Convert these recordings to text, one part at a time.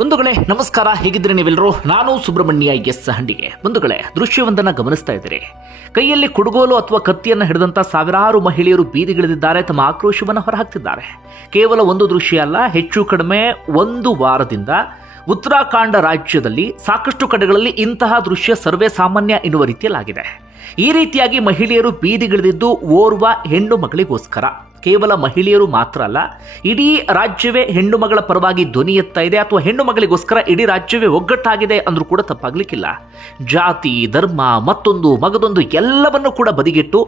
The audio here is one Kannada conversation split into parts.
ಬಂಧುಗಳೇ ನಮಸ್ಕಾರ, ಹೇಗಿದ್ರೆ ನೀವೆಲ್ಲರೂ. ನಾನು ಸುಬ್ರಹ್ಮಣ್ಯ ಎಸ್ ಹಂಡಿಗೆ. ಬಂಧುಗಳೇ, ದೃಶ್ಯವೊಂದನ್ನು ಗಮನಿಸ್ತಾ ಇದ್ದೀರಿ. ಕೈಯಲ್ಲಿ ಕುಡುಗೋಲು ಅಥವಾ ಕತ್ತಿಯನ್ನು ಹಿಡಿದಂಥ ಸಾವಿರಾರು ಮಹಿಳೆಯರು ಬೀದಿಗಿಳಿದಿದ್ದಾರೆ, ತಮ್ಮ ಆಕ್ರೋಶವನ್ನು ಹೊರಹಾಕ್ತಿದ್ದಾರೆ. ಕೇವಲ ಒಂದು ದೃಶ್ಯ ಅಲ್ಲ, ಹೆಚ್ಚು ಕಡಿಮೆ ಒಂದು ವಾರದಿಂದ ಉತ್ತರಾಖಂಡ ರಾಜ್ಯದಲ್ಲಿ ಸಾಕಷ್ಟು ಕಡೆಗಳಲ್ಲಿ ಇಂತಹ ದೃಶ್ಯ ಸರ್ವೇ ಸಾಮಾನ್ಯ ಎನ್ನುವ ರೀತಿಯಲ್ಲಾಗಿದೆ. ಈ ರೀತಿಯಾಗಿ ಮಹಿಳೆಯರು ಬೀದಿಗಿಳಿದಿದ್ದು ಓರ್ವ ಹೆಣ್ಣು ಮಗಳಿಗೋಸ್ಕರ. ಕೇವಲ ಮಹಿಳೆಯರು ಮಾತ್ರ ಅಲ್ಲ, ಇಡೀ ರಾಜ್ಯವೇ ಹೆಣ್ಣು ಮಗಳ ಪರವಾಗಿ ಧ್ವನಿ ಎತ್ತಾ ಇದೆ, ಅಥವಾ ಹೆಣ್ಣು ಮಗಳಿಗೋಸ್ಕರ ಇಡೀ ರಾಜ್ಯವೇ ಒಗ್ಗಟ್ಟಾಗಿದೆ ಅಂದ್ರೂ ಕೂಡ ತಪ್ಪಾಗ್ಲಿಕ್ಕಿಲ್ಲ. ಜಾತಿ, ಧರ್ಮ, ಮತ್ತೊಂದು ಮಗದೊಂದು ಎಲ್ಲವನ್ನೂ ಕೂಡ ಬದಿಗಿಟ್ಟು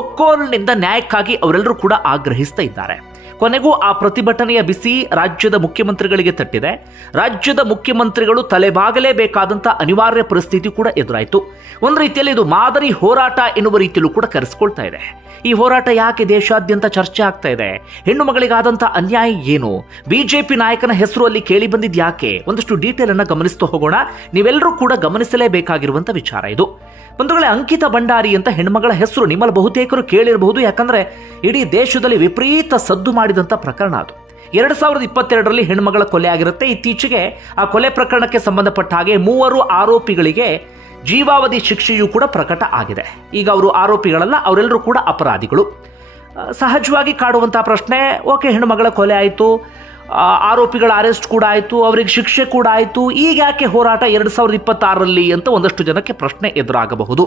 ಒಕ್ಕೋಲಿನಿಂದ ನ್ಯಾಯಕ್ಕಾಗಿ ಅವರೆಲ್ಲರೂ ಕೂಡ ಆಗ್ರಹಿಸ್ತಾ ಇದ್ದಾರೆ. ಕೊನೆಗೂ ಆ ಪ್ರತಿಭಟನೆಯ ಬಿಸಿ ರಾಜ್ಯದ ಮುಖ್ಯಮಂತ್ರಿಗಳಿಗೆ ತಟ್ಟಿದೆ. ರಾಜ್ಯದ ಮುಖ್ಯಮಂತ್ರಿಗಳು ತಲೆಬಾಗಲೇಬೇಕಾದಂಥ ಅನಿವಾರ್ಯ ಪರಿಸ್ಥಿತಿ ಕೂಡ ಎದುರಾಯಿತು. ಒಂದು ರೀತಿಯಲ್ಲಿ ಇದು ಮಾದರಿ ಹೋರಾಟ ಎನ್ನುವ ರೀತಿಯಲ್ಲೂ ಕೂಡ ಕರೆಸ್ಕೊಳ್ತಾ ಇದೆ. ಈ ಹೋರಾಟ ಯಾಕೆ ದೇಶಾದ್ಯಂತ ಚರ್ಚೆ ಆಗ್ತಾ ಇದೆ? ಹೆಣ್ಣು ಮಗಳಿಗಾದಂಥ ಅನ್ಯಾಯ ಏನು? ಬಿಜೆಪಿ ನಾಯಕನ ಹೆಸರು ಅಲ್ಲಿ ಕೇಳಿ ಬಂದಿದ್ದು ಯಾಕೆ? ಒಂದಷ್ಟು ಡೀಟೇಲ್ ಅನ್ನು ಗಮನಿಸ್ತಾ ಹೋಗೋಣ. ನೀವೆಲ್ಲರೂ ಕೂಡ ಗಮನಿಸಲೇಬೇಕಾಗಿರುವಂಥ ವಿಚಾರ ಇದು. ಬಂಧುಗಳೇ, ಅಂಕಿತಾ ಭಂಡಾರಿ ಅಂತ ಹೆಣ್ಮಗಳ ಹೆಸರು ನಿಮ್ಮಲ್ಲಿ ಬಹುತೇಕರು ಕೇಳಿರಬಹುದು. ಯಾಕಂದ್ರೆ ಇಡೀ ದೇಶದಲ್ಲಿ ವಿಪರೀತ ಸದ್ದು ಮಾಡಿದಂಥ ಪ್ರಕರಣ ಅದು. 2022ರಲ್ಲಿ ಹೆಣ್ಮಗಳ ಕೊಲೆ ಆಗಿರುತ್ತೆ. ಇತ್ತೀಚೆಗೆ ಆ ಕೊಲೆ ಪ್ರಕರಣಕ್ಕೆ ಸಂಬಂಧಪಟ್ಟ ಹಾಗೆ 3 ಆರೋಪಿಗಳಿಗೆ ಜೀವಾವಧಿ ಶಿಕ್ಷೆಯೂ ಕೂಡ ಪ್ರಕಟ ಆಗಿದೆ. ಈಗ ಅವರು ಆರೋಪಿಗಳಲ್ಲ, ಅವರೆಲ್ಲರೂ ಕೂಡ ಅಪರಾಧಿಗಳು. ಸಹಜವಾಗಿ ಕಾಡುವಂತಹ ಪ್ರಶ್ನೆ, ಓಕೆ, ಹೆಣ್ಣುಮಗಳ ಕೊಲೆ ಆಯಿತು, ಆರೋಪಿಗಳ ಅರೆಸ್ಟ್ ಕೂಡ ಆಯಿತು, ಅವರಿಗೆ ಶಿಕ್ಷೆ ಕೂಡ ಆಯಿತು, ಈಗ ಯಾಕೆ ಹೋರಾಟ 2026ರಲ್ಲಿ ಅಂತ ಒಂದಷ್ಟು ಜನಕ್ಕೆ ಪ್ರಶ್ನೆ ಎದುರಾಗಬಹುದು.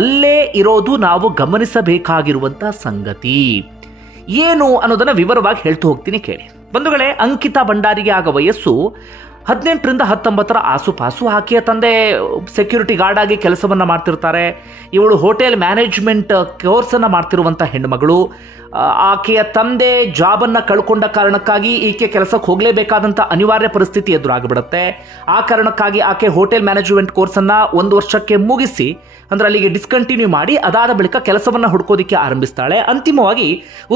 ಅಲ್ಲೇ ಇರೋದು ನಾವು ಗಮನಿಸಬೇಕಾಗಿರುವಂಥ ಸಂಗತಿ ಏನು ಅನ್ನೋದನ್ನು ವಿವರವಾಗಿ ಹೇಳ್ತು ಹೋಗ್ತೀನಿ, ಕೇಳಿ. ಬಂಧುಗಳೇ, ಅಂಕಿತಾ ಭಂಡಾರಿಗೆ ಆಗ ವಯಸ್ಸು 18ರಿಂದ 19ರ ಆಸುಪಾಸು. ಆಕೆಯ ತಂದೆ ಸೆಕ್ಯೂರಿಟಿ ಗಾರ್ಡ್ ಆಗಿ ಕೆಲಸವನ್ನು ಮಾಡ್ತಿರ್ತಾರೆ. ಇವಳು ಹೋಟೆಲ್ ಮ್ಯಾನೇಜ್ಮೆಂಟ್ ಕೋರ್ಸನ್ನು ಮಾಡ್ತಿರುವಂಥ ಹೆಣ್ಣುಮಗಳು. ಆಕೆಯ ತಂದೆ ಜಾಬನ್ನು ಕಳ್ಕೊಂಡ ಕಾರಣಕ್ಕಾಗಿ ಈಕೆ ಕೆಲಸಕ್ಕೆ ಹೋಗಲೇಬೇಕಾದಂಥ ಅನಿವಾರ್ಯ ಪರಿಸ್ಥಿತಿ ಎದುರಾಗಿಬಿಡುತ್ತೆ. ಆ ಕಾರಣಕ್ಕಾಗಿ ಆಕೆ ಹೋಟೆಲ್ ಮ್ಯಾನೇಜ್ಮೆಂಟ್ ಕೋರ್ಸನ್ನು 1 ವರ್ಷಕ್ಕೆ ಮುಗಿಸಿ, ಅಂದರೆ ಅಲ್ಲಿಗೆ ಡಿಸ್ಕಂಟಿನ್ಯೂ ಮಾಡಿ, ಅದಾದ ಬಳಿಕ ಕೆಲಸವನ್ನು ಹುಡ್ಕೋದಿಕ್ಕೆ ಆರಂಭಿಸ್ತಾಳೆ. ಅಂತಿಮವಾಗಿ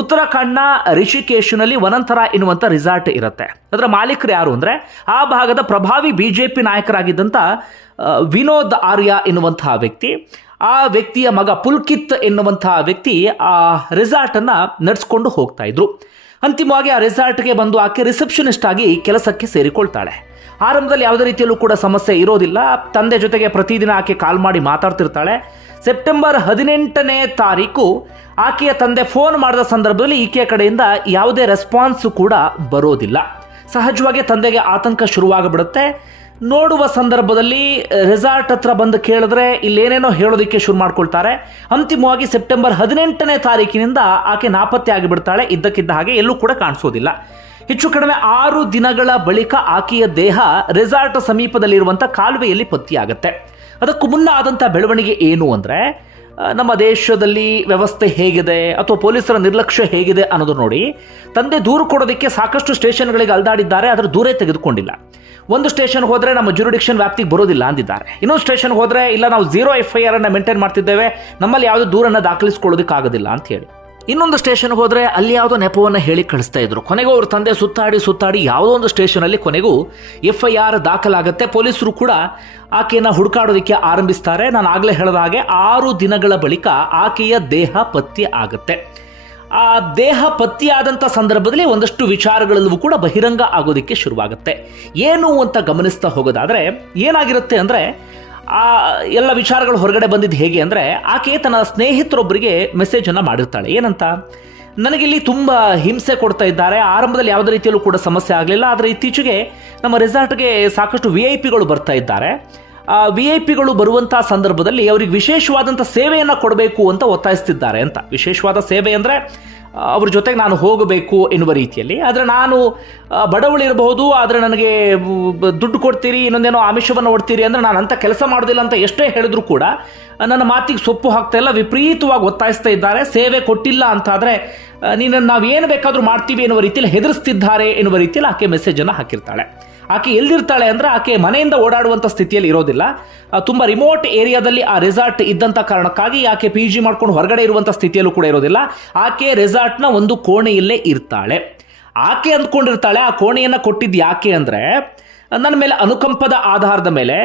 ಉತ್ತರಾಖಂಡ್ನ ರಿಷಿಕೇಶ್ನಲ್ಲಿ ವನಂತರ ಎನ್ನುವಂಥ ರಿಸಾರ್ಟ್ ಇರುತ್ತೆ. ಅದರ ಮಾಲೀಕರು ಯಾರು ಅಂದರೆ ಆ ಭಾಗದ ಪ್ರಭಾವಿ ಬಿಜೆಪಿ ನಾಯಕರಾಗಿದ್ದಂಥ ವಿನೋದ್ ಆರ್ಯ ಎನ್ನುವಂತಹ ವ್ಯಕ್ತಿ. ಆ ವ್ಯಕ್ತಿಯ ಮಗ ಪುಲ್ಕಿತ್ ಎನ್ನುವಂತಹ ವ್ಯಕ್ತಿ ಆ ರೆಸಾರ್ಟನ್ನು ನಡೆಸ್ಕೊಂಡು ಹೋಗ್ತಾ ಇದ್ರು. ಅಂತಿಮವಾಗಿ ಆ ರೆಸಾರ್ಟ್ಗೆ ಬಂದು ಆಕೆ ರಿಸೆಪ್ಷನಿಸ್ಟ್ ಆಗಿ ಕೆಲಸಕ್ಕೆ ಸೇರಿಕೊಳ್ತಾಳೆ. ಆರಂಭದಲ್ಲಿ ಯಾವುದೇ ರೀತಿಯಲ್ಲೂ ಕೂಡ ಸಮಸ್ಯೆ ಇರೋದಿಲ್ಲ. ತಂದೆ ಜೊತೆಗೆ ಪ್ರತಿದಿನ ಆಕೆ ಕಾಲ್ ಮಾಡಿ ಮಾತಾಡ್ತಿರ್ತಾಳೆ. ಸೆಪ್ಟೆಂಬರ್ 18ನೇ ತಾರೀಕು ಆಕೆಯ ತಂದೆ ಫೋನ್ ಮಾಡಿದ ಸಂದರ್ಭದಲ್ಲಿ ಈಕೆಯ ಕಡೆಯಿಂದ ಯಾವುದೇ ರೆಸ್ಪಾನ್ಸ್ ಕೂಡ ಬರೋದಿಲ್ಲ. ಸಹಜವಾಗಿ ತಂದೆಗೆ ಆತಂಕ ಶುರುವಾಗಿಬಿಡುತ್ತೆ. ನೋಡುವ ಸಂದರ್ಭದಲ್ಲಿ ರೆಸಾರ್ಟ್ ಹತ್ರ ಬಂದು ಕೇಳಿದ್ರೆ ಇಲ್ಲೇನೇನೋ ಹೇಳೋದಕ್ಕೆ ಶುರು ಮಾಡ್ಕೊಳ್ತಾರೆ. ಅಂತಿಮವಾಗಿ ಸೆಪ್ಟೆಂಬರ್ 18ನೇ ತಾರೀಕಿನಿಂದ ಆಕೆ ನಾಪತ್ತೆ ಆಗಿಬಿಡ್ತಾಳೆ. ಇದ್ದಕ್ಕಿದ್ದ ಹಾಗೆ ಎಲ್ಲೂ ಕೂಡ ಕಾಣಿಸೋದಿಲ್ಲ. ಹೆಚ್ಚು ಕಡಿಮೆ 6 ದಿನಗಳ ಬಳಿಕ ಆಕೆಯ ದೇಹ ರೆಸಾರ್ಟ್ ಸಮೀಪದಲ್ಲಿರುವಂಥ ಕಾಲುವೆಯಲ್ಲಿ ಪತ್ತೆಯಾಗುತ್ತೆ. ಅದಕ್ಕೂ ಮುನ್ನ ಆದಂಥ ಬೆಳವಣಿಗೆ ಏನು ಅಂದರೆ, ನಮ್ಮ ದೇಶದಲ್ಲಿ ವ್ಯವಸ್ಥೆ ಹೇಗಿದೆ ಅಥವಾ ಪೊಲೀಸರ ನಿರ್ಲಕ್ಷ್ಯ ಹೇಗಿದೆ ಅನ್ನೋದು ನೋಡಿ, ತಂದೆ ದೂರು ಕೊಡೋದಕ್ಕೆ ಸಾಕಷ್ಟು ಸ್ಟೇಷನ್ಗಳಿಗೆ ಅಲ್ದಾಡಿದ್ದಾರೆ, ಅದರ ದೂರೇ ತೆಗೆದುಕೊಂಡಿಲ್ಲ. ಒಂದು ಸ್ಟೇಷನ್ಗೆ ಹೋದರೆ ನಮ್ಮ ಜುರಿಡಿಕ್ಷನ್ ವ್ಯಾಪ್ತಿಗೆ ಬರೋದಿಲ್ಲ ಅಂದಿದ್ದಾರೆ. ಇನ್ನೊಂದು ಸ್ಟೇಷನ್ಗೆ ಹೋದರೆ ಇಲ್ಲ, ನಾವು 0 FIR ಅನ್ನು ಮೇಂಟೈನ್ ಮಾಡ್ತಿದ್ದೇವೆ, ನಮ್ಮಲ್ಲಿ ಯಾವುದೇ ದೂರನ್ನು ದಾಖಲಿಸ್ಕೊಳ್ಳೋದಕ್ಕಾಗೋದಿಲ್ಲ ಅಂತ ಹೇಳಿ. ಇನ್ನೊಂದು ಸ್ಟೇಷನ್ಗೆ ಹೋದರೆ ಅಲ್ಲಿ ಯಾವುದೋ ನೆಪವನ್ನು ಹೇಳಿ ಕಳಿಸ್ತಾ ಇದ್ರು. ಕೊನೆಗೂ ಅವ್ರ ತಂದೆ ಸುತ್ತಾಡಿ ಯಾವುದೋ ಒಂದು ಸ್ಟೇಷನಲ್ಲಿ ಕೊನೆಗೂ FIR ದಾಖಲಾಗುತ್ತೆ. ಪೊಲೀಸರು ಕೂಡ ಆಕೆಯನ್ನು ಹುಡುಕಾಡೋದಕ್ಕೆ ಆರಂಭಿಸ್ತಾರೆ. ನಾನು ಆಗಲೇ ಹೇಳಿದ ಹಾಗೆ 6 ದಿನಗಳ ಬಳಿಕ ಆಕೆಯ ದೇಹ ಪತ್ತೆ ಆಗುತ್ತೆ. ಆ ದೇಹ ಪತ್ತೆಯಾದಂಥ ಸಂದರ್ಭದಲ್ಲಿ ಒಂದಷ್ಟು ವಿಚಾರಗಳೆಲ್ಲವೂ ಕೂಡ ಬಹಿರಂಗ ಆಗೋದಕ್ಕೆ ಶುರುವಾಗುತ್ತೆ. ಏನು ಅಂತ ಗಮನಿಸ್ತಾ ಹೋಗೋದಾದರೆ ಏನಾಗಿರುತ್ತೆ ಅಂದರೆ, ಆ ಎಲ್ಲ ವಿಚಾರಗಳು ಹೊರಗಡೆ ಬಂದಿದ್ದು ಹೇಗೆ ಅಂದರೆ, ಆಕೆ ತನ್ನ ಸ್ನೇಹಿತರೊಬ್ಬರಿಗೆ ಮೆಸೇಜನ್ನು ಮಾಡಿರ್ತಾಳೆ. ಏನಂತ, ನನಗಿಲ್ಲಿ ತುಂಬ ಹಿಂಸೆ ಕೊಡ್ತಾ ಇದ್ದಾರೆ, ಆರಂಭದಲ್ಲಿ ಯಾವುದೇ ರೀತಿಯಲ್ಲೂ ಕೂಡ ಸಮಸ್ಯೆ ಆಗಲಿಲ್ಲ, ಆದರೆ ಇತ್ತೀಚೆಗೆ ನಮ್ಮ ರೆಸಾರ್ಟ್ಗೆ ಸಾಕಷ್ಟು VIP ಬರ್ತಾ ಇದ್ದಾರೆ. ಆ VIP ಬರುವಂಥ ಸಂದರ್ಭದಲ್ಲಿ ಅವರಿಗೆ ವಿಶೇಷವಾದಂಥ ಸೇವೆಯನ್ನು ಕೊಡಬೇಕು ಅಂತ ಒತ್ತಾಯಿಸ್ತಿದ್ದಾರೆ ಅಂತ. ವಿಶೇಷವಾದ ಸೇವೆ ಅಂದರೆ ಅವ್ರ ಜೊತೆಗೆ ನಾನು ಹೋಗಬೇಕು ಎನ್ನುವ ರೀತಿಯಲ್ಲಿ. ಆದರೆ ನಾನು ಬಡವಳಿರಬಹುದು, ಆದರೆ ನನಗೆ ದುಡ್ಡು ಕೊಡ್ತೀರಿ, ಇನ್ನೊಂದೇನೋ ಆಮಿಷವನ್ನು ಒಡ್ತೀರಿ ಅಂದರೆ ನಾನು ಅಂಥ ಕೆಲಸ ಮಾಡೋದಿಲ್ಲ ಅಂತ ಎಷ್ಟೇ ಹೇಳಿದ್ರು ಕೂಡ ನನ್ನ ಮಾತಿಗೆ ಸೊಪ್ಪು ಹಾಕ್ತಾ ಇಲ್ಲ, ವಿಪರೀತವಾಗಿ ಒತ್ತಾಯಿಸ್ತಾ ಇದ್ದಾರೆ. ಸೇವೆ ಕೊಟ್ಟಿಲ್ಲ ಅಂತಾದರೆ ನೀನನ್ನು ನಾವು ಏನು ಬೇಕಾದರೂ ಮಾಡ್ತೀವಿ ಎನ್ನುವ ರೀತಿಯಲ್ಲಿ ಹೆದರಿಸ್ತಿದ್ದಾರೆ ಎನ್ನುವ ರೀತಿಯಲ್ಲಿ ಆಕೆ ಮೆಸೇಜನ್ನು ಹಾಕಿರ್ತಾಳೆ. ಆಕೆ ಎಲ್ಲಿರ್ತಾಳೆ ಅಂದರೆ ಆಕೆ ಮನೆಯಿಂದ ಓಡಾಡುವಂಥ ಸ್ಥಿತಿಯಲ್ಲಿ ಇರೋದಿಲ್ಲ. ತುಂಬ ರಿಮೋಟ್ ಏರಿಯಾದಲ್ಲಿ ಆ ರೆಸಾರ್ಟ್ ಇದ್ದಂಥ ಕಾರಣಕ್ಕಾಗಿ ಆಕೆ PG ಮಾಡ್ಕೊಂಡು ಹೊರಗಡೆ ಇರುವಂಥ ಸ್ಥಿತಿಯಲ್ಲೂ ಕೂಡ ಇರೋದಿಲ್ಲ. ಆಕೆ ರೆಸಾರ್ಟ್ನ ಒಂದು ಕೋಣೆಯಲ್ಲೇ ಇರ್ತಾಳೆ. ಆಕೆ ಅಂದ್ಕೊಂಡಿರ್ತಾಳೆ ಆ ಕೋಣೆಯನ್ನು ಕೊಟ್ಟಿದ್ದು ಯಾಕೆ ಅಂದರೆ, ನನ್ನ ಮೇಲೆ ಅನುಕಂಪದ ಆಧಾರದ ಮೇಲೆ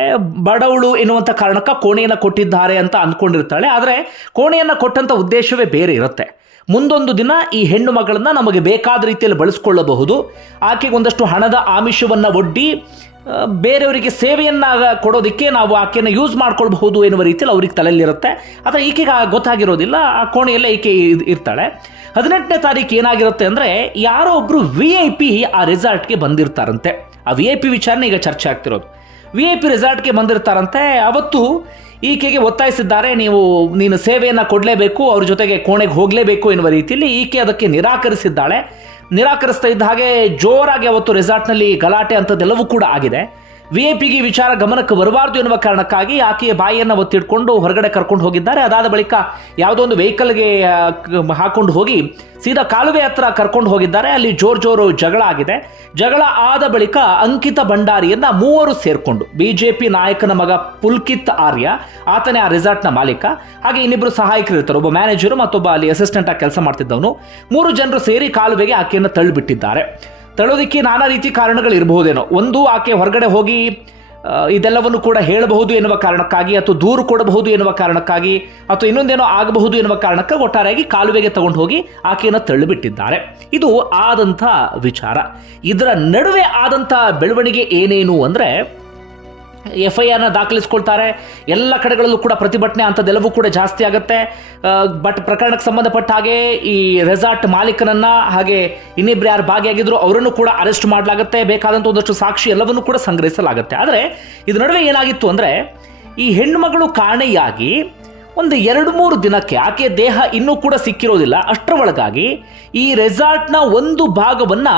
ಬಡವಳು ಎನ್ನುವಂಥ ಕಾರಣಕ್ಕೆ ಕೋಣೆಯನ್ನು ಕೊಟ್ಟಿದ್ದಾರೆ ಅಂತ ಅಂದ್ಕೊಂಡಿರ್ತಾಳೆ. ಆದರೆ ಕೋಣೆಯನ್ನು ಕೊಟ್ಟಂಥ ಉದ್ದೇಶವೇ ಬೇರೆ ಇರುತ್ತೆ. ಮುಂದೊಂದು ದಿನ ಈ ಹೆಣ್ಣು ಮಗಳನ್ನ ನಮಗೆ ಬೇಕಾದ ರೀತಿಯಲ್ಲಿ ಬಳಸಿಕೊಳ್ಳಬಹುದು, ಆಕೆಗೆ ಒಂದಷ್ಟು ಹಣದ ಆಮಿಷವನ್ನು ಒಡ್ಡಿ ಬೇರೆಯವರಿಗೆ ಸೇವೆಯನ್ನು ಕೊಡೋದಕ್ಕೆ ನಾವು ಆಕೆಯನ್ನು ಯೂಸ್ ಮಾಡ್ಕೊಳ್ಬಹುದು ಎನ್ನುವ ರೀತಿಯಲ್ಲಿ ಅವ್ರಿಗೆ ತಲೆಯಲ್ಲಿರುತ್ತೆ. ಅಥವಾ ಈಕೆಗೆ ಗೊತ್ತಾಗಿರೋದಿಲ್ಲ, ಆ ಕೋಣೆಯಲ್ಲೇ ಈಕೆ ಇರ್ತಾಳೆ. 18ನೇ ತಾರೀಕು ಏನಾಗಿರುತ್ತೆ ಅಂದರೆ, ಯಾರೋ ಒಬ್ಬರು VIP ಆ ರೆಸಾರ್ಟ್ಗೆ ಬಂದಿರ್ತಾರಂತೆ. ಆ VIP ವಿಚಾರನೆ ಈಗ ಚರ್ಚೆ ಆಗ್ತಿರೋದು. VIP ರೆಸಾರ್ಟ್ಗೆ ಬಂದಿರ್ತಾರಂತೆ. ಅವತ್ತು ಈಕೆಗೆ ಒತ್ತಾಯಿಸಿದ್ದಾರೆ, ನೀನು ಸೇವೆಯನ್ನು ಕೊಡಲೇಬೇಕು, ಅವ್ರ ಜೊತೆಗೆ ಕೋಣೆಗೆ ಹೋಗಲೇಬೇಕು ಎನ್ನುವ ರೀತಿಯಲ್ಲಿ. ಈಕೆ ಅದಕ್ಕೆ ನಿರಾಕರಿಸಿದ್ದಾಳೆ. ನಿರಾಕರಿಸ್ತಾ ಇದ್ದ ಹಾಗೆ ಜೋರಾಗಿ ಅವತ್ತು ರೆಸಾರ್ಟ್ನಲ್ಲಿ ಗಲಾಟೆ ಅಂಥದ್ದೆಲ್ಲವೂ ಕೂಡ ಆಗಿದೆ. VIPಗೆ ವಿಚಾರ ಗಮನಕ್ಕೆ ಬರಬಾರ್ದು ಎನ್ನುವ ಕಾರಣಕ್ಕಾಗಿ ಆಕೆಯ ಬಾಯಿಯನ್ನು ಒತ್ತಿಡ್ಕೊಂಡು ಹೊರಗಡೆ ಕರ್ಕೊಂಡು ಹೋಗಿದ್ದಾರೆ. ಅದಾದ ಬಳಿಕ ಯಾವುದೋ ಒಂದು ವೆಹಿಕಲ್ಗೆ ಹಾಕೊಂಡು ಹೋಗಿ ಸೀದಾ ಕಾಲುವೆ ಹತ್ರ ಕರ್ಕೊಂಡು ಹೋಗಿದ್ದಾರೆ. ಅಲ್ಲಿ ಜೋರು ಜಗಳ ಆಗಿದೆ. ಜಗಳ ಆದ ಬಳಿಕ ಅಂಕಿತ ಭಂಡಾರಿಯನ್ನ 3 ಸೇರ್ಕೊಂಡು, BJP ನಾಯಕನ ಮಗ ಪುಲ್ಕಿತ್ ಆರ್ಯ, ಆತನೇ ಆ ರೆಸಾರ್ಟ್ನ ಮಾಲೀಕ, ಹಾಗೆ ಇನ್ನಿಬ್ಬರು ಸಹಾಯಕರು ಇರ್ತಾರೆ, ಒಬ್ಬ ಮ್ಯಾನೇಜರು ಮತ್ತೊಬ್ಬ ಅಲ್ಲಿ ಅಸಿಸ್ಟೆಂಟ್ ಆಗಿ ಕೆಲಸ ಮಾಡ್ತಿದ್ದವನು. 3 ಜನರು ಸೇರಿ ಕಾಲುವೆಗೆ ಆಕೆಯನ್ನು ತಳ್ಳಿಬಿಟ್ಟಿದ್ದಾರೆ. ತಳ್ಳೋದಕ್ಕೆ ನಾನಾ ರೀತಿ ಕಾರಣಗಳು ಇರಬಹುದೇನೋ. ಒಂದು, ಆಕೆ ಹೊರಗಡೆ ಹೋಗಿ ಇದೆಲ್ಲವನ್ನು ಕೂಡ ಹೇಳಬಹುದು ಎನ್ನುವ ಕಾರಣಕ್ಕಾಗಿ, ಅಥವಾ ದೂರು ಕೊಡಬಹುದು ಎನ್ನುವ ಕಾರಣಕ್ಕಾಗಿ, ಅಥವಾ ಇನ್ನೊಂದೇನೋ ಆಗಬಹುದು ಎನ್ನುವ ಕಾರಣಕ್ಕೆ ಒಟ್ಟಾರೆಯಾಗಿ ಕಾಲುವೆಗೆ ತಗೊಂಡು ಹೋಗಿ ಆಕೆಯನ್ನು ತಳ್ಳಿಬಿಟ್ಟಿದ್ದಾರೆ. ಇದು ಆದಂಥ ವಿಚಾರ. ಇದರ ನಡುವೆ ಆದಂಥ ಬೆಳವಣಿಗೆ ಏನೇನು ಅಂದರೆ, FIRನ ದಾಖಲಿಸ್ಕೊಳ್ತಾರೆ. ಎಲ್ಲ ಕಡೆಗಳಲ್ಲೂ ಕೂಡ ಪ್ರತಿಭಟನೆ ಅಂಥದ್ದೆಲ್ಲವೂ ಕೂಡ ಜಾಸ್ತಿ ಆಗುತ್ತೆ. ಬಟ್ ಪ್ರಕರಣಕ್ಕೆ ಸಂಬಂಧಪಟ್ಟ ಹಾಗೆ ಈ ರೆಸಾರ್ಟ್ ಮಾಲೀಕನನ್ನ ಹಾಗೆ ಇನ್ನಿಬ್ರು ಯಾರು ಭಾಗಿಯಾಗಿದ್ರು ಅವರನ್ನು ಕೂಡ ಅರೆಸ್ಟ್ ಮಾಡಲಾಗುತ್ತೆ. ಬೇಕಾದಂಥ ಒಂದಷ್ಟು ಸಾಕ್ಷಿ ಎಲ್ಲವನ್ನೂ ಕೂಡ ಸಂಗ್ರಹಿಸಲಾಗುತ್ತೆ. ಆದರೆ ಇದ್ರ ನಡುವೆ ಏನಾಗಿತ್ತು ಅಂದರೆ, ಈ ಹೆಣ್ಣುಮಗಳು ಕಾಣೆಯಾಗಿ ಒಂದು 2-3 ದಿನಕ್ಕೆ ಆಕೆಯ ದೇಹ ಇನ್ನೂ ಕೂಡ ಸಿಕ್ಕಿರೋದಿಲ್ಲ. ಅಷ್ಟರ ಒಳಗಾಗಿ ಈ ರೆಸಾರ್ಟ್ನ ಒಂದು ಭಾಗವನ್ನು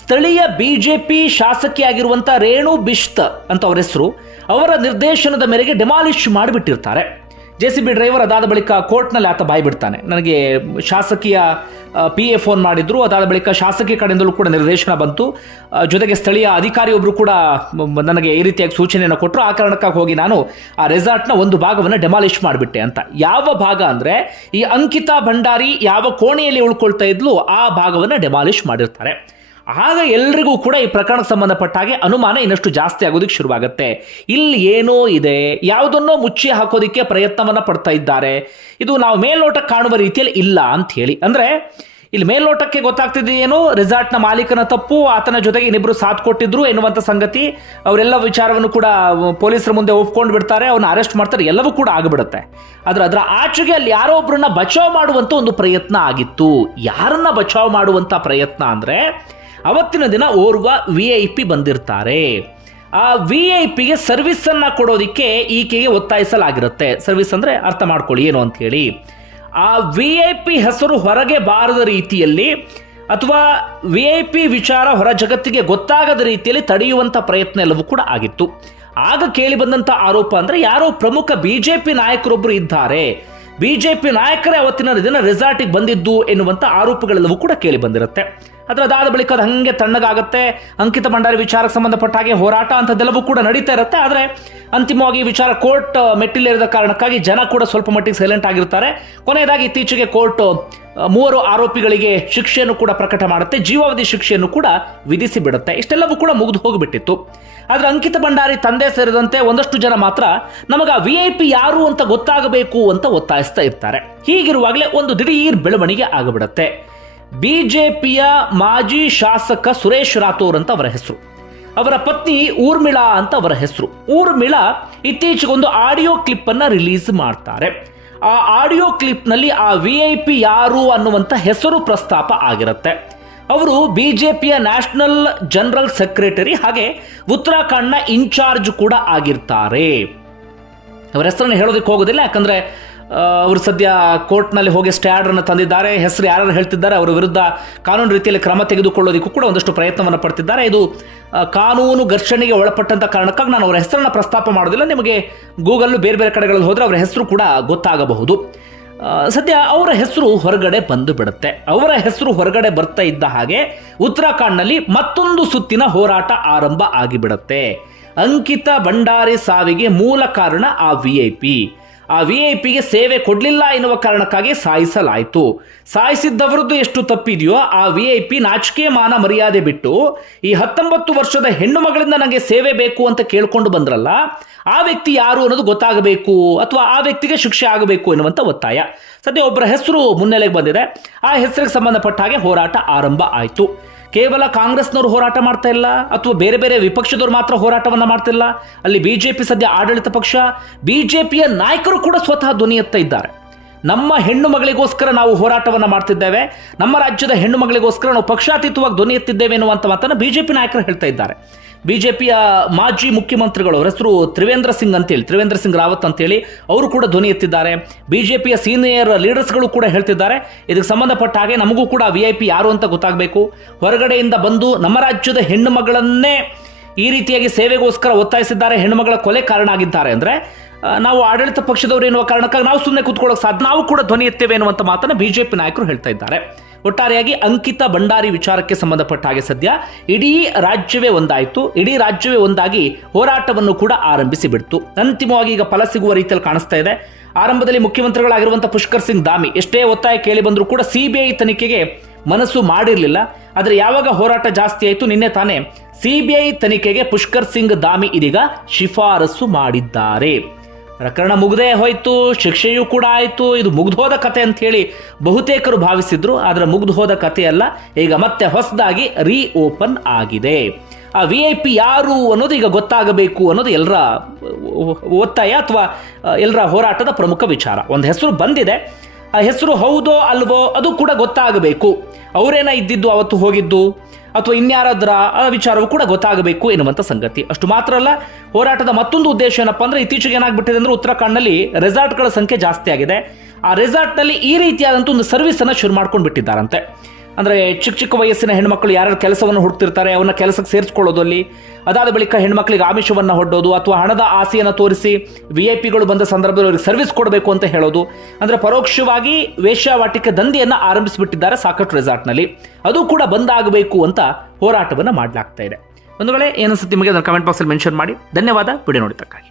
ಸ್ಥಳೀಯ BJP ಶಾಸಕಿಯಾಗಿರುವಂಥ ರೇಣು ಬಿಶ್ತ್ ಅಂತ ಅವರ ಹೆಸರು, ಅವರ ನಿರ್ದೇಶನದ ಮೇರೆಗೆ ಡೆಮಾಲಿಷ್ ಮಾಡಿಬಿಟ್ಟಿರ್ತಾರೆ. JCB ಡ್ರೈವರ್ ಅದಾದ ಬಳಿಕ ಕೋರ್ಟ್ನಲ್ಲಿ ಆತ ಬಾಯಿ ಬಿಡ್ತಾನೆ, ನನಗೆ ಶಾಸಕಿಯ PA ಫೋನ್ ಮಾಡಿದ್ರು, ಅದಾದ ಬಳಿಕ ಶಾಸಕಿ ಕಡೆಯಿಂದಲೂ ಕೂಡ ನಿರ್ದೇಶನ ಬಂತು, ಜೊತೆಗೆ ಸ್ಥಳೀಯ ಅಧಿಕಾರಿಯೊಬ್ಬರು ಕೂಡ ನನಗೆ ಈ ರೀತಿಯಾಗಿ ಸೂಚನೆಯನ್ನು ಕೊಟ್ಟರು. ಆ ಕಾರಣಕ್ಕಾಗಿ ಹೋಗಿ ನಾನು ಆ ರೆಸಾರ್ಟ್ನ ಒಂದು ಭಾಗವನ್ನು ಡೆಮಾಲಿಷ್ ಮಾಡಿಬಿಟ್ಟೆ ಅಂತ. ಯಾವ ಭಾಗ ಅಂದರೆ, ಈ ಅಂಕಿತಾ ಭಂಡಾರಿ ಯಾವ ಕೋಣೆಯಲ್ಲಿ ಉಳ್ಕೊಳ್ತಾ ಇದ್ಲು ಆ ಭಾಗವನ್ನು ಡೆಮಾಲಿಷ್ ಮಾಡಿರ್ತಾರೆ. ಆಗ ಎಲ್ರಿಗೂ ಕೂಡ ಈ ಪ್ರಕರಣಕ್ಕೆ ಸಂಬಂಧಪಟ್ಟ ಹಾಗೆ ಅನುಮಾನ ಇನ್ನಷ್ಟು ಜಾಸ್ತಿ ಆಗೋದಕ್ಕೆ ಶುರುವಾಗುತ್ತೆ. ಇಲ್ಲಿ ಏನೋ ಇದೆ, ಯಾವುದನ್ನೋ ಮುಚ್ಚಿ ಹಾಕೋದಕ್ಕೆ ಪ್ರಯತ್ನವನ್ನು ಪಡ್ತಾ ಇದ್ದಾರೆ. ಇದು ನಾವು ಮೇಲ್ನೋಟಕ್ಕೆ ಕಾಣುವ ರೀತಿಯಲ್ಲಿ ಇಲ್ಲ ಅಂತ ಹೇಳಿ. ಅಂದರೆ ಇಲ್ಲಿ ಮೇಲ್ನೋಟಕ್ಕೆ ಗೊತ್ತಾಗ್ತಿದ್ದೇನು, ರೆಸಾರ್ಟ್ನ ಮಾಲೀಕನ ತಪ್ಪು, ಆತನ ಜೊತೆಗೆ ಇನ್ನಿಬ್ಬರು ಸಾಥ್ ಕೊಟ್ಟಿದ್ರು ಎನ್ನುವಂಥ ಸಂಗತಿ. ಅವರೆಲ್ಲ ವಿಚಾರವನ್ನು ಕೂಡ ಪೊಲೀಸರ ಮುಂದೆ ಒಪ್ಕೊಂಡು ಬಿಡ್ತಾರೆ, ಅವನ್ನ ಅರೆಸ್ಟ್ ಮಾಡ್ತಾರೆ, ಎಲ್ಲವೂ ಕೂಡ ಆಗಿಬಿಡುತ್ತೆ. ಆದರೆ ಅದರ ಆಚೆಗೆ ಅಲ್ಲಿ ಯಾರೋ ಒಬ್ಬರನ್ನ ಬಚಾವ್ ಮಾಡುವಂಥ ಒಂದು ಪ್ರಯತ್ನ ಆಗಿತ್ತು. ಯಾರನ್ನ ಬಚಾವ್ ಮಾಡುವಂಥ ಪ್ರಯತ್ನ ಅಂದರೆ, ಅವತ್ತಿನ ದಿನ ಓರ್ವ VIP ಬಂದಿರ್ತಾರೆ. ಆ VIPಗೆ ಸರ್ವಿಸನ್ನು ಕೊಡೋದಕ್ಕೆ ಈಕೆಗೆ ಒತ್ತಾಯಿಸಲಾಗಿರುತ್ತೆ. ಸರ್ವಿಸ್ ಅಂದರೆ ಅರ್ಥ ಮಾಡ್ಕೊಳ್ಳಿ ಏನು ಅಂತ ಹೇಳಿ. ಆ VIP ಹೆಸರು ಹೊರಗೆ ಬಾರದ ರೀತಿಯಲ್ಲಿ, ಅಥವಾ VIP ವಿಚಾರ ಹೊರ ಜಗತ್ತಿಗೆ ಗೊತ್ತಾಗದ ರೀತಿಯಲ್ಲಿ ತಡೆಯುವಂಥ ಪ್ರಯತ್ನ ಎಲ್ಲವೂ ಕೂಡ ಆಗಿತ್ತು. ಆಗ ಕೇಳಿ ಬಂದಂಥ ಆರೋಪ ಅಂದರೆ, ಯಾರೋ ಪ್ರಮುಖ BJP ನಾಯಕರೊಬ್ಬರು ಇದ್ದಾರೆ, BJP ನಾಯಕರೇ ಅವತ್ತಿನ ದಿನ ರೆಸಾರ್ಟಿಗೆ ಬಂದಿದ್ದು ಎನ್ನುವಂಥ ಆರೋಪಗಳೆಲ್ಲವೂ ಕೂಡ ಕೇಳಿ ಬಂದಿರುತ್ತೆ. ಆದರೆ ಅದಾದ ಬಳಿಕ ಅದು ಹಾಗೆ ತಣ್ಣಗಾಗುತ್ತೆ. ಅಂಕಿತ ಭಂಡಾರಿ ವಿಚಾರಕ್ಕೆ ಸಂಬಂಧಪಟ್ಟ ಹಾಗೆ ಹೋರಾಟ ಅಂಥದ್ದೆಲ್ಲವೂ ಕೂಡ ನಡೀತಾ ಇರುತ್ತೆ. ಆದರೆ ಅಂತಿಮವಾಗಿ ವಿಚಾರ ಕೋರ್ಟ್ ಮೆಟ್ಟಿಲೇರಿದ ಕಾರಣಕ್ಕಾಗಿ ಜನ ಕೂಡ ಸ್ವಲ್ಪ ಮಟ್ಟಿಗೆ ಸೈಲೆಂಟ್ ಆಗಿರ್ತಾರೆ. ಕೊನೆಯದಾಗಿ ಇತ್ತೀಚೆಗೆ ಕೋರ್ಟ್ 3 ಆರೋಪಿಗಳಿಗೆ ಶಿಕ್ಷೆಯನ್ನು ಕೂಡ ಪ್ರಕಟ ಮಾಡುತ್ತೆ, ಜೀವಾವಧಿ ಶಿಕ್ಷೆಯನ್ನು ಕೂಡ ವಿಧಿಸಿ ಬಿಡುತ್ತೆ. ಇಷ್ಟೆಲ್ಲವೂ ಕೂಡ ಮುಗಿದು ಹೋಗಿಬಿಟ್ಟಿತ್ತು. ಆದರೆ ಅಂಕಿತ ಭಂಡಾರಿ ತಂದೆ ಸೇರಿದಂತೆ ಒಂದಷ್ಟು ಜನ ಮಾತ್ರ ನಮಗೆ ಆ VIP ಯಾರು ಅಂತ ಗೊತ್ತಾಗಬೇಕು ಅಂತ ಒತ್ತಾಯಿಸ್ತಾ ಇರ್ತಾರೆ. ಹೀಗಿರುವಾಗಲೇ ಒಂದು ದಿಢೀರ್ ಬೆಳವಣಿಗೆ ಆಗಿಬಿಡುತ್ತೆ. BJPಯ ಮಾಜಿ ಶಾಸಕ ಸುರೇಶ್ ರಾಥೋರ್ ಅಂತ ಅವರ ಹೆಸರು, ಅವರ ಪತ್ನಿ ಊರ್ಮಿಳಾ ಅಂತ ಅವರ ಹೆಸರು. ಊರ್ಮಿಳಾ ಇತ್ತೀಚೆಗೊಂದು ಆಡಿಯೋ ಕ್ಲಿಪ್ ಅನ್ನ ರಿಲೀಸ್ ಮಾಡ್ತಾರೆ. ಆ ಆಡಿಯೋ ಕ್ಲಿಪ್ನಲ್ಲಿ ಆ VIP ಯಾರು ಅನ್ನುವಂಥ ಹೆಸರು ಪ್ರಸ್ತಾಪ ಆಗಿರುತ್ತೆ. ಅವರು BJPಯ ನ್ಯಾಷನಲ್ ಜನರಲ್ ಸೆಕ್ರೆಟರಿ ಹಾಗೆ ಉತ್ತರಾಖಂಡ್ನ ಇನ್ಚಾರ್ಜ್ ಕೂಡ ಆಗಿರ್ತಾರೆ. ಅವರ ಹೆಸರನ್ನು ಹೇಳೋದಕ್ಕೆ ಹೋಗೋದಿಲ್ಲ, ಯಾಕಂದ್ರೆ ಅವರು ಸದ್ಯ ಕೋರ್ಟ್ನಲ್ಲಿ ಹೋಗಿ ಸ್ಟೇ ಆರ್ಡರ್ನ ತಂದಿದ್ದಾರೆ. ಹೆಸರು ಯಾರು ಹೇಳ್ತಿದ್ದಾರೆ ಅವರ ವಿರುದ್ಧ ಕಾನೂನು ರೀತಿಯಲ್ಲಿ ಕ್ರಮ ತೆಗೆದುಕೊಳ್ಳೋದಕ್ಕೂ ಕೂಡ ಒಂದಷ್ಟು ಪ್ರಯತ್ನವನ್ನು ಪಡ್ತಿದ್ದಾರೆ. ಇದು ಕಾನೂನು ಘರ್ಷಣೆಗೆ ಒಳಪಟ್ಟಂಥ ಕಾರಣಕ್ಕಾಗಿ ನಾನು ಅವರ ಹೆಸರನ್ನು ಪ್ರಸ್ತಾಪ ಮಾಡೋದಿಲ್ಲ. ನಿಮಗೆ ಗೂಗಲ್ ಬೇರೆ ಬೇರೆ ಕಡೆಗಳಲ್ಲಿ ಹೋದರೆ ಅವರ ಹೆಸರು ಕೂಡ ಗೊತ್ತಾಗಬಹುದು. ಸದ್ಯ ಅವರ ಹೆಸರು ಹೊರಗಡೆ ಬಂದು ಬಿಡುತ್ತೆ. ಅವರ ಹೆಸರು ಹೊರಗಡೆ ಬರ್ತಾ ಇದ್ದ ಹಾಗೆ ಉತ್ತರಾಖಂಡ್ನಲ್ಲಿ ಮತ್ತೊಂದು ಸುತ್ತಿನ ಹೋರಾಟ ಆರಂಭ ಆಗಿಬಿಡುತ್ತೆ. ಅಂಕಿತ ಭಂಡಾರಿ ಸಾವಿಗೆ ಮೂಲ ಕಾರಣ ಆ VIP. ಆ VIPಗೆ ಸೇವೆ ಕೊಡಲಿಲ್ಲ ಎನ್ನುವ ಕಾರಣಕ್ಕಾಗಿ ಸಾಯಿಸಲಾಯಿತು. ಸಾಯಿಸಿದ್ದವರದ್ದು ಎಷ್ಟು ತಪ್ಪಿದೆಯೋ ಆ VIP ನಾಚಿಕೆ ಮಾನ ಮರ್ಯಾದೆ ಬಿಟ್ಟು ಈ 19 ವರ್ಷದ ಹೆಣ್ಣು ಮಗಳಿಂದ ನನಗೆ ಸೇವೆ ಬೇಕು ಅಂತ ಕೇಳ್ಕೊಂಡು ಬಂದ್ರಲ್ಲ, ಆ ವ್ಯಕ್ತಿ ಯಾರು ಅನ್ನೋದು ಗೊತ್ತಾಗಬೇಕು, ಅಥವಾ ಆ ವ್ಯಕ್ತಿಗೆ ಶಿಕ್ಷೆ ಆಗಬೇಕು ಎನ್ನುವಂಥ ಒತ್ತಾಯ. ಸದ್ಯ ಒಬ್ಬರ ಹೆಸರು ಮುನ್ನೆಲೆಗೆ ಬಂದಿದೆ. ಆ ಹೆಸರಿಗೆ ಸಂಬಂಧಪಟ್ಟ ಹಾಗೆ ಹೋರಾಟ ಆರಂಭ ಆಯಿತು. ಕೇವಲ ಕಾಂಗ್ರೆಸ್ನವರು ಹೋರಾಟ ಮಾಡ್ತಾ ಇಲ್ಲ, ಅಥವಾ ಬೇರೆ ಬೇರೆ ವಿಪಕ್ಷದವರು ಮಾತ್ರ ಹೋರಾಟವನ್ನು ಮಾಡ್ತಿಲ್ಲ. ಅಲ್ಲಿ ಬಿಜೆಪಿ ಸದ್ಯ ಆಡಳಿತ ಪಕ್ಷ, ಬಿಜೆಪಿಯ ನಾಯಕರು ಕೂಡ ಸ್ವತಃ ಧ್ವನಿ ಎತ್ತಾ ಇದ್ದಾರೆ. ನಮ್ಮ ಹೆಣ್ಣು ಮಗಳಿಗೋಸ್ಕರ ನಾವು ಹೋರಾಟವನ್ನು ಮಾಡ್ತಿದ್ದೇವೆ, ನಮ್ಮ ರಾಜ್ಯದ ಹೆಣ್ಣು ಮಗಳಿಗೋಸ್ಕರ ನಾವು ಪಕ್ಷಾತೀತವಾಗಿ ಧ್ವನಿ ಎತ್ತಿದ್ದೇವೆ ಎನ್ನುವಂಥ ಮಾತನ್ನು ಬಿಜೆಪಿ ನಾಯಕರು ಹೇಳ್ತಾ ಇದ್ದಾರೆ. ಬಿಜೆಪಿಯ ಮಾಜಿ ಮುಖ್ಯಮಂತ್ರಿಗಳು, ಅವರ ಹೆಸರು ತ್ರಿವೇಂದ್ರ ಸಿಂಗ್ ರಾವತ್ ಅಂತೇಳಿ, ಅವರು ಕೂಡ ಧ್ವನಿ ಎತ್ತಿದ್ದಾರೆ. ಬಿಜೆಪಿಯ ಸೀನಿಯರ್ ಲೀಡರ್ಸ್ಗಳು ಕೂಡ ಹೇಳ್ತಿದ್ದಾರೆ, ಇದಕ್ಕೆ ಸಂಬಂಧಪಟ್ಟ ಹಾಗೆ ನಮಗೂ ಕೂಡ VIP ಯಾರು ಅಂತ ಗೊತ್ತಾಗಬೇಕು. ಹೊರಗಡೆಯಿಂದ ಬಂದು ನಮ್ಮ ರಾಜ್ಯದ ಹೆಣ್ಣು ಮಗಳನ್ನೇ ಈ ರೀತಿಯಾಗಿ ಸೇವೆಗೋಸ್ಕರ ಒತ್ತಾಯಿಸಿದ್ದಾರೆ, ಹೆಣ್ಣು ಮಗಳ ಕೊಲೆ ಕಾರಣ ಆಗಿದ್ದಾರೆ ಅಂದರೆ ನಾವು ಆಡಳಿತ ಪಕ್ಷದವರು ಎನ್ನುವ ಕಾರಣಕ್ಕಾಗಿ ನಾವು ಸುಮ್ಮನೆ ಕೂತ್ಕೊಳ್ಳೋಕೆ ಸಾಧ್ಯ, ನಾವು ಕೂಡ ಧ್ವನಿ ಎತ್ತೇವೆ ಎನ್ನುವಂಥ ಮಾತನ್ನು ಬಿಜೆಪಿ ನಾಯಕರು ಹೇಳ್ತಾ ಇದ್ದಾರೆ. ಒಟ್ಟಾರೆಯಾಗಿ ಅಂಕಿತ ಭಂಡಾರಿ ವಿಚಾರಕ್ಕೆ ಸಂಬಂಧಪಟ್ಟ ಹಾಗೆ ಸದ್ಯ ಇಡೀ ರಾಜ್ಯವೇ ಒಂದಾಗಿ ಹೋರಾಟವನ್ನು ಕೂಡ ಆರಂಭಿಸಿ ಬಿಡ್ತು. ಅಂತಿಮವಾಗಿ ಈಗ ಫಲ ಸಿಗುವ ರೀತಿಯಲ್ಲಿ ಕಾಣಿಸ್ತಾ ಇದೆ. ಆರಂಭದಲ್ಲಿ ಮುಖ್ಯಮಂತ್ರಿಗಳಾಗಿರುವಂಥ ಪುಷ್ಕರ್ ಸಿಂಗ್ ಧಾಮಿ ಎಷ್ಟೇ ಒತ್ತಾಯ ಕೇಳಿ ಬಂದರೂ ಕೂಡ CBI ತನಿಖೆಗೆ ಮನಸ್ಸು ಮಾಡಿರಲಿಲ್ಲ. ಆದರೆ ಯಾವಾಗ ಹೋರಾಟ ಜಾಸ್ತಿ ಆಯಿತು, ನಿನ್ನೆ ತಾನೇ CBI ತನಿಖೆಗೆ ಪುಷ್ಕರ್ ಸಿಂಗ್ ಧಾಮಿ ಇದೀಗ ಶಿಫಾರಸು ಮಾಡಿದ್ದಾರೆ. ಪ್ರಕರಣ ಮುಗ್ದೇ ಹೋಯ್ತು, ಶಿಕ್ಷೆಯೂ ಕೂಡ ಆಯಿತು, ಇದು ಮುಗ್ದೋದ ಕತೆ ಅಂತ ಹೇಳಿ ಬಹುತೇಕರು ಭಾವಿಸಿದ್ರು. ಆದರೆ ಮುಗ್ದೋದ ಕಥೆಯಲ್ಲ, ಈಗ ಮತ್ತೆ ಹೊಸದಾಗಿ ಓಪನ್ ಆಗಿದೆ. ಆ VIP ಯಾರು ಅನ್ನೋದು ಈಗ ಗೊತ್ತಾಗಬೇಕು ಅನ್ನೋದು ಎಲ್ಲರ ಒತ್ತಾಯ ಅಥವಾ ಎಲ್ಲರ ಹೋರಾಟದ ಪ್ರಮುಖ ವಿಚಾರ. ಒಂದು ಹೆಸರು ಬಂದಿದೆ, ಆ ಹೆಸರು ಹೌದೋ ಅಲ್ವೋ ಅದು ಕೂಡ ಗೊತ್ತಾಗಬೇಕು. ಅವರೇನ ಇದ್ದಿದ್ದು ಅವತ್ತು ಹೋಗಿದ್ದು ಅಥವಾ ಇನ್ಯಾರಾದ್ರ ಆ ವಿಚಾರವೂ ಕೂಡ ಗೊತ್ತಾಗಬೇಕು ಎನ್ನುವಂಥ ಸಂಗತಿ. ಅಷ್ಟು ಮಾತ್ರ ಅಲ್ಲ, ಹೋರಾಟದ ಮತ್ತೊಂದು ಉದ್ದೇಶ ಏನಪ್ಪ ಅಂದರೆ, ಇತ್ತೀಚೆಗೆ ಏನಾಗ್ಬಿಟ್ಟಿದೆ ಅಂದರೆ ಉತ್ತರಾಖಂಡ್ನಲ್ಲಿ ರೆಸಾರ್ಟ್ಗಳ ಸಂಖ್ಯೆ ಜಾಸ್ತಿ ಆಗಿದೆ. ಆ ರೆಸಾರ್ಟ್ನಲ್ಲಿ ಈ ರೀತಿಯಾದಂಥ ಒಂದು ಸರ್ವಿಸನ್ನು ಶುರು ಮಾಡ್ಕೊಂಡು ಬಿಟ್ಟಿದ್ದಾರಂತೆ. ಅಂದರೆ ಚಿಕ್ಕ ವಯಸ್ಸಿನ ಹೆಣ್ಮಕ್ಳು ಯಾರ್ಯಾರು ಕೆಲಸವನ್ನು ಹುಡುಕ್ತಿರ್ತಾರೆ ಅವನ್ನ ಕೆಲಸಕ್ಕೆ ಸೇರಿಸ್ಕೊಳ್ಳೋದಲ್ಲಿ, ಅದಾದ ಬಳಿಕ ಹೆಣ್ಮಕ್ಳಿಗೆ ಆಮಿಷವನ್ನು ಹೊಡ್ಡೋದು ಅಥವಾ ಹಣದ ಆಸೆಯನ್ನು ತೋರಿಸಿ VIPಗಳು ಬಂದ ಸಂದರ್ಭದಲ್ಲಿ ಅವರಿಗೆ ಸರ್ವಿಸ್ ಕೊಡಬೇಕು ಅಂತ ಹೇಳೋದು, ಅಂದರೆ ಪರೋಕ್ಷವಾಗಿ ವೇಶ್ಯಾವಾಟಿಕೆ ದಂಧೆಯನ್ನು ಆರಂಭಿಸಿಬಿಟ್ಟಿದ್ದಾರೆ ಸಾಕಷ್ಟು ರೆಸಾರ್ಟ್ನಲ್ಲಿ. ಅದು ಕೂಡ ಬಂದಾಗಬೇಕು ಅಂತ ಹೋರಾಟವನ್ನು ಮಾಡಲಾಗ್ತಾ ಇದೆ. ಒಂದು ವೇಳೆ ಏನಿಸುತ್ತೆ ನಿಮಗೆ ಅದನ್ನು ಕಮೆಂಟ್ ಬಾಕ್ಸಲ್ಲಿ ಮೆನ್ಷನ್ ಮಾಡಿ. ಧನ್ಯವಾದ ವಿಡಿಯೋ ನೋಡಿದ್ದಕ್ಕಾಗಿ.